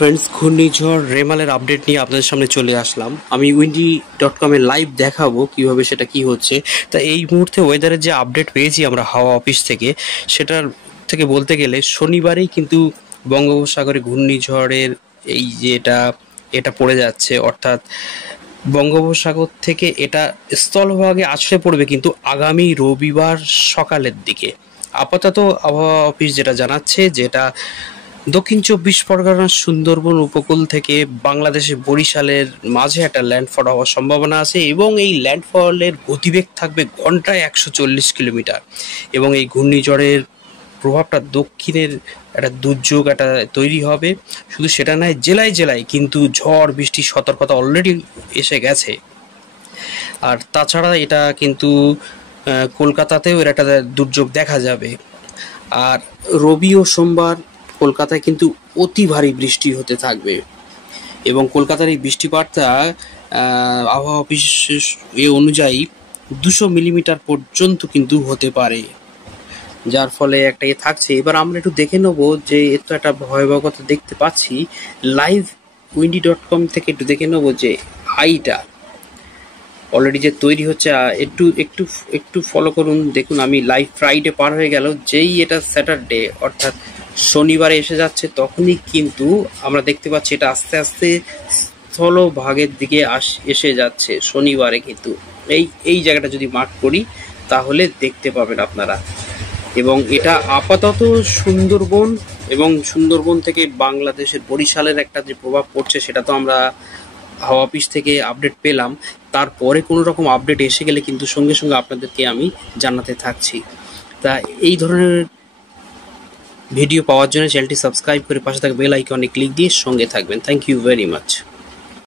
Friends, ঘূর্ণিঝড় রেমালের update নিয়ে আপনাদের সামনে চলে আসলাম। আমি উইন্ডি.কম-এ লাইভ দেখাবো কিভাবে সেটা কি হচ্ছে। তা এই মুহূর্তে ওয়েদারের যে আপডেট পেয়েছি আমরা হাওয়া অফিস থেকে, সেটার থেকে বলতে গেলে শনিবারেই কিন্তু বঙ্গোপসাগরে ঘূর্ণিঝড়ের এই যে এটা পড়ে যাচ্ছে, অর্থাৎ বঙ্গোপসাগর থেকে এটা স্থলভাগে আছড়ে পড়বে কিন্তু আগামী রবিবার সকালের দিকে। আপাতত আবহাওয়া অফিস যেটা জানাচ্ছে, যেটা দক্ষিণ 24 পরগনার সুন্দরবন উপকূল থেকে বাংলাদেশের বরিশালের মাঝে একটা ল্যান্ডফল হওয়ার সম্ভাবনা আছে এবং এই ল্যান্ডফলের গতিবেগ থাকবে ঘন্টায় 140 কিলোমিটার। এবং এই ঘূর্ণিঝড়ের প্রভাবটা দক্ষিণের একটা দুর্যোগ একটা তৈরি হবে। শুধু সেটা নয়, জেলায় জেলায় কিন্তু ঝড় বৃষ্টির সতর্কতা অলরেডি এসে গেছে। আর তাছাড়া এটা কিন্তু কলকাতাতেও এর একটা দুর্যোগ দেখা যাবে। আর রবি ও সোমবার কলকাতায় কিন্তু অতি ভারী বৃষ্টি হতে থাকবে এবং কলকাতার এই বৃষ্টিপাতটা আবহাওয়া অফিস এ অনুযায়ী 200 মিলিমিটার পর্যন্ত কিন্তু হতে পারে, যার ফলে একটা থাকছে। এবার আমরা একটু দেখে নেবো যে এর তো একটা ভয়াবহতা দেখতে পাচ্ছি। লাইভ উইন্ডি.কম থেকে একটু দেখে নেবো যে হাইটা অলরেডি যে তৈরি হচ্ছে। একটু একটু একটু ফলো করুন, দেখুন। আমি লাইভ ফ্রাইডে পার হয়ে গেল, যেই এটা স্যাটারডে অর্থাৎ শনিবারে এসে যাচ্ছে, তখনই কিন্তু আমরা দেখতে পাচ্ছি এটা আস্তে আস্তে স্থলভাগের দিকে এসে যাচ্ছে শনিবারে। কিন্তু এই জায়গাটা যদি মার্ক করি তাহলে দেখতে পাবেন আপনারা। এবং এটা আপাতত সুন্দরবন এবং সুন্দরবন থেকে বাংলাদেশের বরিশালের একটা যে প্রভাব পড়ছে, সেটা তো আমরা হাওয়া অফিস থেকে আপডেট পেলাম। তারপরে কোনো রকম আপডেট এসে গেলে কিন্তু সঙ্গে সঙ্গে আপনাদেরকে আমি জানাতে থাকছি। তা এই ধরনের ভিডিও পাওয়ার জন্য চ্যানেলটি সাবস্ক্রাইব করে পাশে থাকা বেল আইকনে ক্লিক দিয়ে সঙ্গে থাকবেন। Thank you very much.